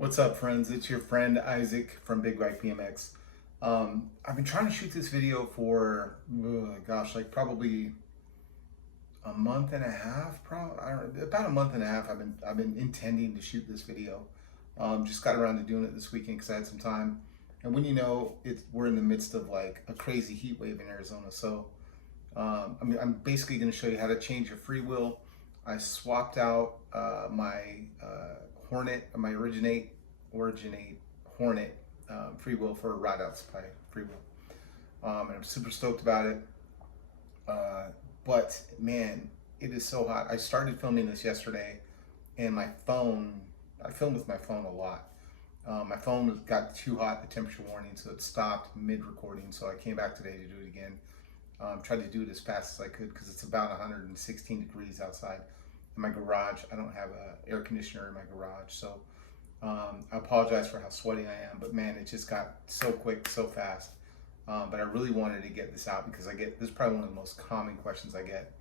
What's up, friends? It's your friend Isaac from Big Bike BMX. I've been trying to shoot this video for, like probably a month and a half. About a month and a half. I've been intending to shoot this video. Just got around to doing it this weekend because I had some time. And when you know, we're in the midst of like a crazy heat wave in Arizona. So, I'm basically going to show you how to change your freewheel. I swapped out my Hornet, my Origin8 Hornet freewheel for a Ride Out Supply freewheel, and I'm super stoked about it. But man, it is so hot. I started filming this yesterday, and I film with my phone a lot. My phone got too hot, the temperature warning, so it stopped mid-recording. So I came back today to do it again. Tried to do it as fast as I could because it's about 116 degrees outside. In my garage, I don't have an air conditioner in my garage, so I apologize for how sweaty I am, but man, it just got so quick, so fast. But I really wanted to get this out because this is probably one of the most common questions I get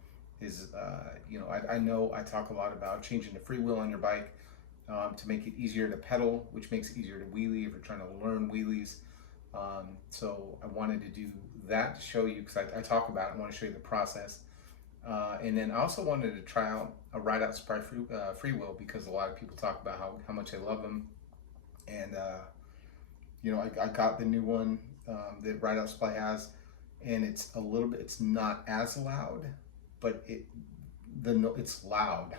is, I know I talk a lot about changing the freewheel on your bike to make it easier to pedal, which makes it easier to wheelie if you're trying to learn wheelies. So I wanted to do that to show you because I talk about it. I want to show you the process. And then I also wanted to try out a Ride Out Supply freewheel because a lot of people talk about how much they love them. And, I got the new one that Ride Out Supply has, and it's not as loud, but it's loud.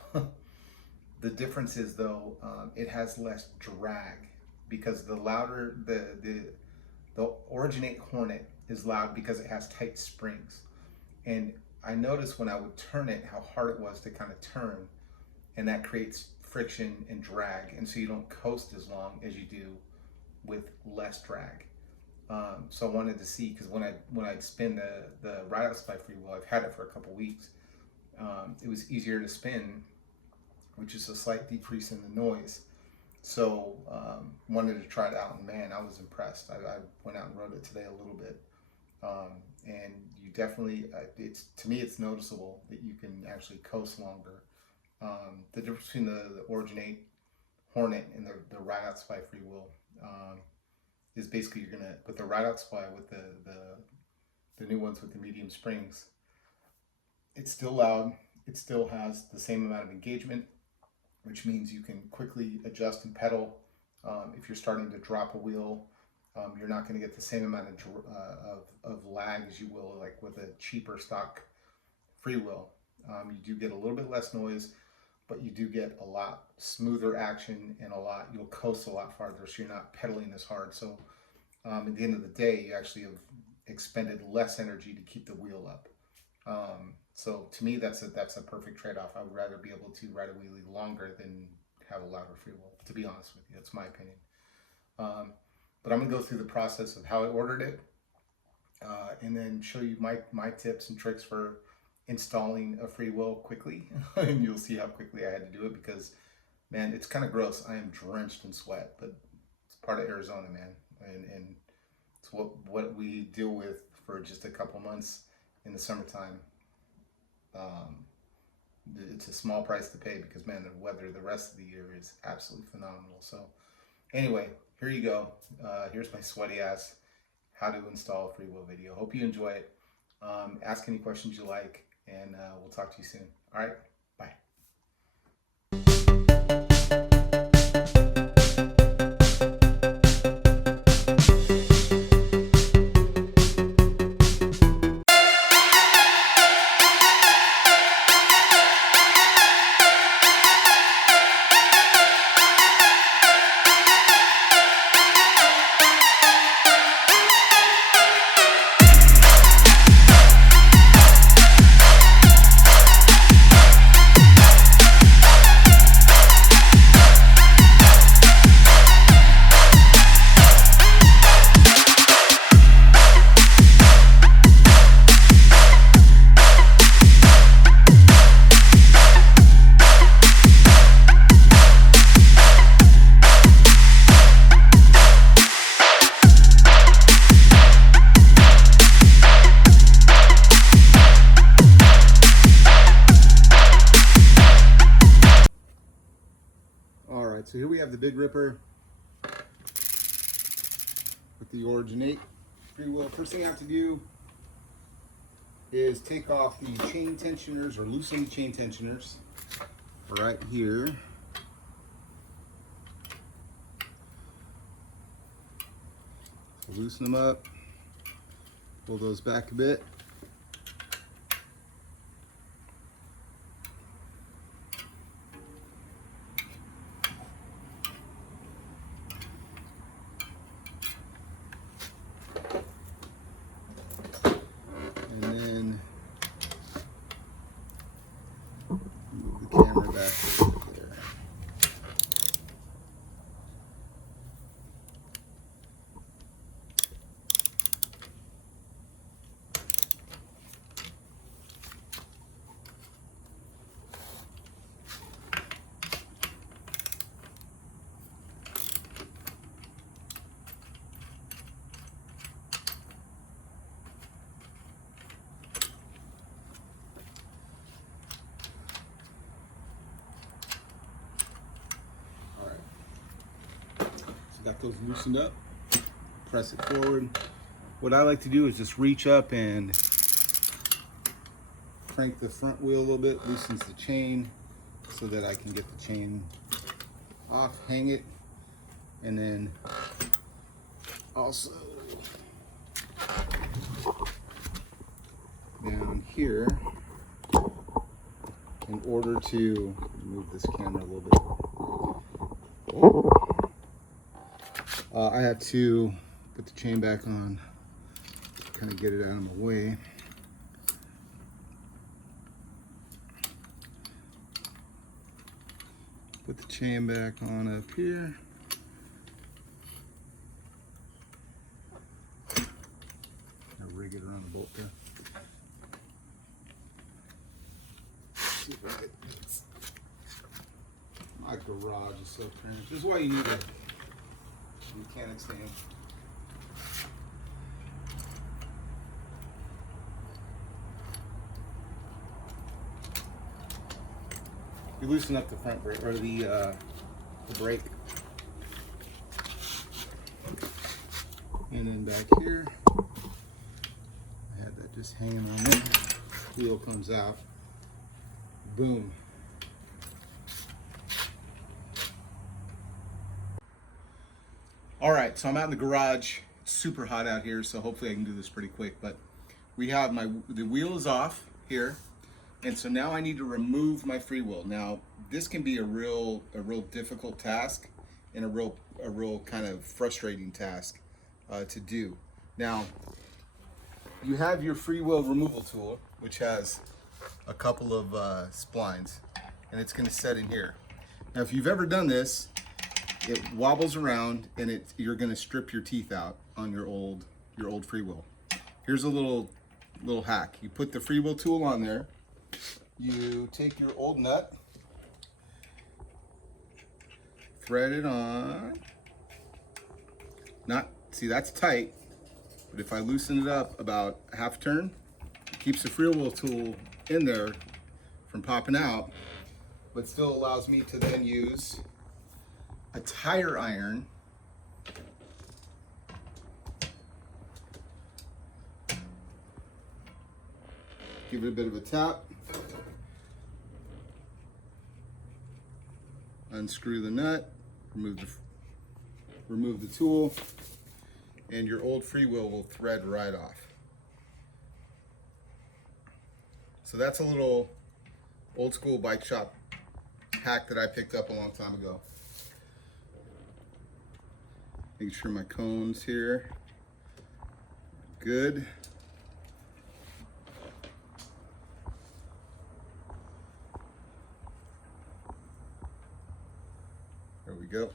The difference is though, it has less drag because the Origin8 Hornet is loud because it has tight springs. And I noticed when I would turn it how hard it was to kind of turn, and that creates friction and drag, and so you don't coast as long as you do with less drag. So I wanted to see, because when I'd spin the Ride Out Supply freewheel, I've had it for a couple weeks, it was easier to spin, which is a slight decrease in the noise. So wanted to try it out, and man, I was impressed. I went out and rode it today a little bit. And you definitely, to me, it's noticeable that you can actually coast longer. The difference between the Origin8 Hornet and the Ride Out Supply freewheel is basically with the Ride Out Supply, with the new ones with the medium springs, it's still loud. It still has the same amount of engagement, which means you can quickly adjust and pedal. If you're starting to drop a wheel, you're not going to get the same amount of lag as you will like with a cheaper stock freewheel. You do get a little bit less noise, but you do get a lot smoother action and you'll coast a lot farther, so you're not pedaling as hard. So at the end of the day, you actually have expended less energy to keep the wheel up. So to me, that's a perfect trade-off. I would rather be able to ride a wheelie longer than have a louder freewheel, to be honest with you. That's my opinion. But I'm gonna go through the process of how I ordered it, and then show you my tips and tricks for installing a freewheel quickly. And you'll see how quickly I had to do it because, man, it's kind of gross. I am drenched in sweat, but it's part of Arizona, man, and it's what we deal with for just a couple months in the summertime. It's a small price to pay because, man, the weather the rest of the year is absolutely phenomenal. So anyway, here you go. Here's my sweaty ass how to install a freewheel video. Hope you enjoy it. Ask any questions you like, and we'll talk to you soon. All right, bye. So here we have the Big Ripper with the Origin8 Freewheel. First thing I have to do is take off the chain tensioners, or loosen the chain tensioners right here. So loosen them up, pull those back a bit. And then move the camera back there. Got those loosened up, press it forward. What I like to do is just reach up and crank the front wheel a little bit, loosens the chain so that I can get the chain off, hang it, and then also down here, in order to move this camera a little bit. I have to put the chain back on, kind of get it out of my way. Put the chain back on up here. I'll rig it around the bolt there. See if I get this. My garage is so cramped. This is why you need a mechanic stand. You loosen up the front brake, or the brake, and then back here, I had that just hanging on there. Wheel comes out. Boom. All right, so I'm out in the garage. It's super hot out here, so hopefully I can do this pretty quick. But we have the wheel is off here, and so now I need to remove my freewheel. Now this can be a real difficult task, and a real kind of frustrating task to do. Now you have your freewheel removal tool, which has a couple of splines, and it's going to set in here. Now if you've ever done this, it wobbles around, and you're going to strip your teeth out on your old freewheel. Here's a little hack. You put the freewheel tool on there. You take your old nut, thread it on. See, that's tight, but if I loosen it up about a half turn, it keeps the freewheel tool in there from popping out, but still allows me to then use a tire iron give it a bit of a tap, unscrew the nut, remove the tool, and your old freewheel will thread right off. So that's a little old school bike shop hack that I picked up a long time ago. Making sure my cones here good. There we go.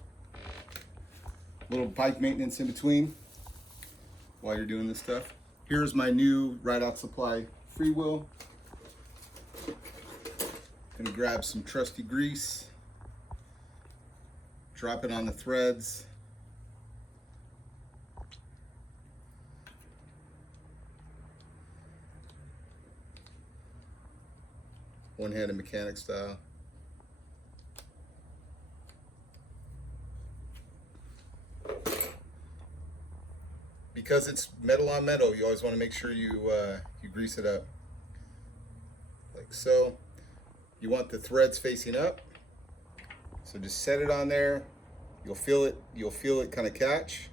Little bike maintenance in between while you're doing this stuff. Here's my new Ride Out Supply freewheel. Gonna grab some trusty grease, drop it on the threads. One-handed mechanic style. because it's metal on metal, you always want to make sure you grease it up like so. You want the threads facing up, so just set it on there. You'll feel it kind of catch,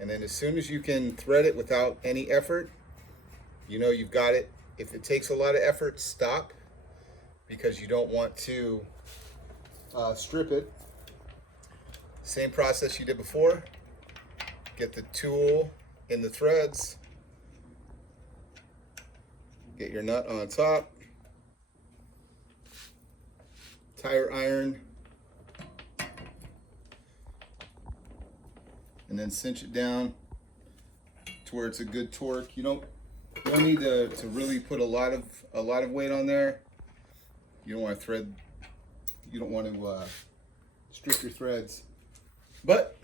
and then as soon as you can thread it without any effort, you know you've got it. If it takes a lot of effort, stop, because you don't want to strip it. Same process you did before. Get the tool in the threads, get your nut on top, tire iron, and then cinch it down to where it's a good torque. You don't need to really put a lot of weight on there. You don't want to strip your threads. But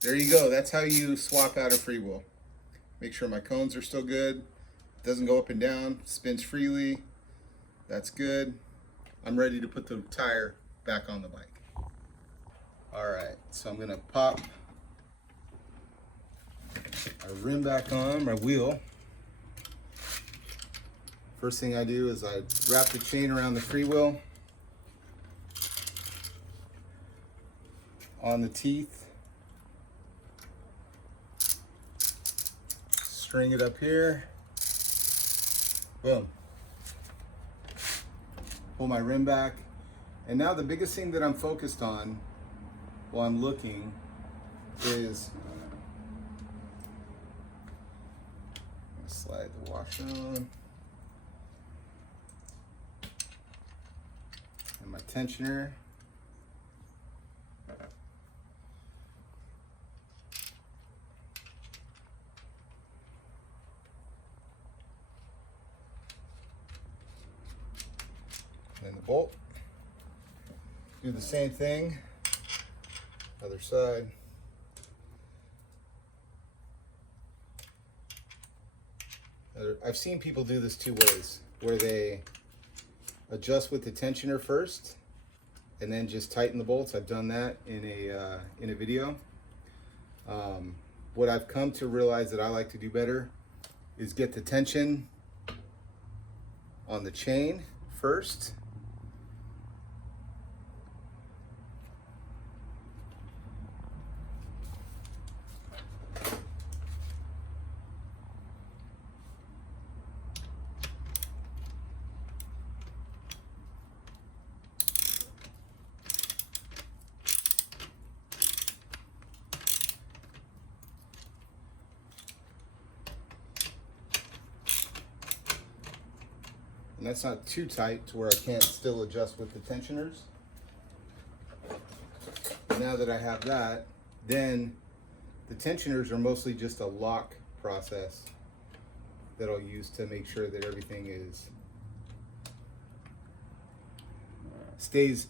there you go. That's how you swap out a freewheel. Make sure my cones are still good. Doesn't go up and down. Spins freely. That's good. I'm ready to put the tire back on the bike. All right, so I'm gonna pop my rim back on, my wheel. First thing I do is I wrap the chain around the freewheel on the teeth. String it up here. Boom. Pull my rim back. And now the biggest thing that I'm focused on while I'm looking is slide the washer on. And my tensioner. And the bolt. Do the same thing, other side. I've seen people do this two ways, where they adjust with the tensioner first and then just tighten the bolts. I've done that in a video. What I've come to realize that I like to do better is get the tension on the chain first. And that's not too tight to where I can't still adjust with the tensioners. Now that I have that, then the tensioners are mostly just a lock process that I'll use to make sure that everything stays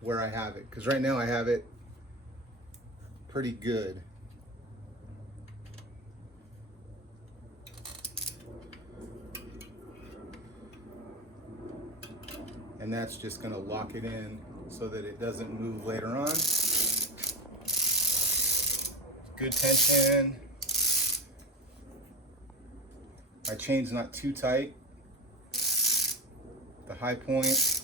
where I have it. Because right now I have it pretty good. And that's just going to lock it in so that it doesn't move later on. Good tension. My chain's not too tight. The high point.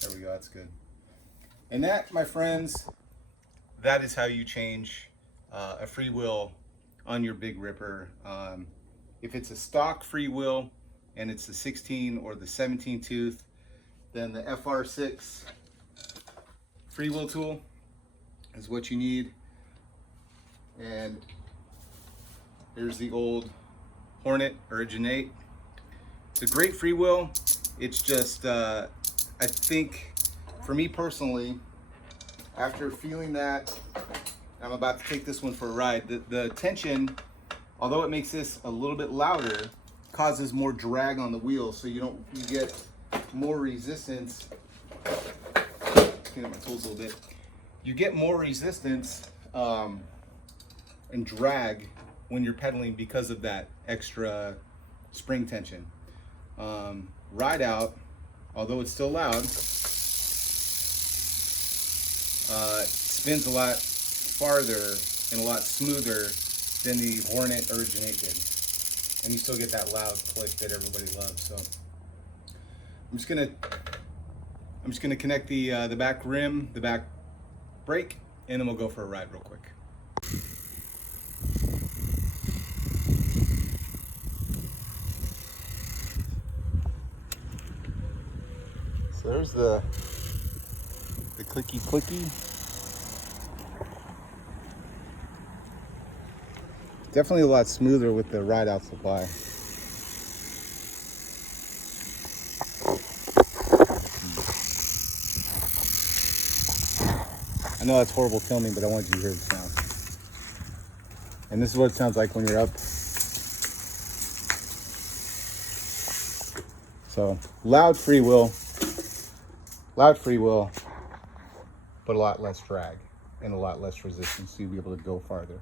There we go, that's good. And that, my friends, that is how you change a freewheel on your Big Ripper. If it's a stock freewheel and it's the 16 or the 17 tooth, then the FR6 freewheel tool is what you need. And here's the old Hornet Origin8. It's a great freewheel. It's just, I think for me personally, after feeling that, I'm about to take this one for a ride. The tension, although it makes this a little bit louder, causes more drag on the wheel, so you get more resistance. Clean up my tools a little bit. You get more resistance and drag when you're pedaling because of that extra spring tension. Ride out, although it's still loud, spins a lot farther and a lot smoother than the Hornet Origin 8 did. And you still get that loud click that everybody loves. So I'm just gonna connect the back rim, the back brake, and then we'll go for a ride real quick. So there's the clicky. Definitely a lot smoother with the ride out supply. I know that's horrible filming, but I wanted you to hear the sound. And this is what it sounds like when you're up. So loud freewheel, but a lot less drag and a lot less resistance, so you'll be able to go farther.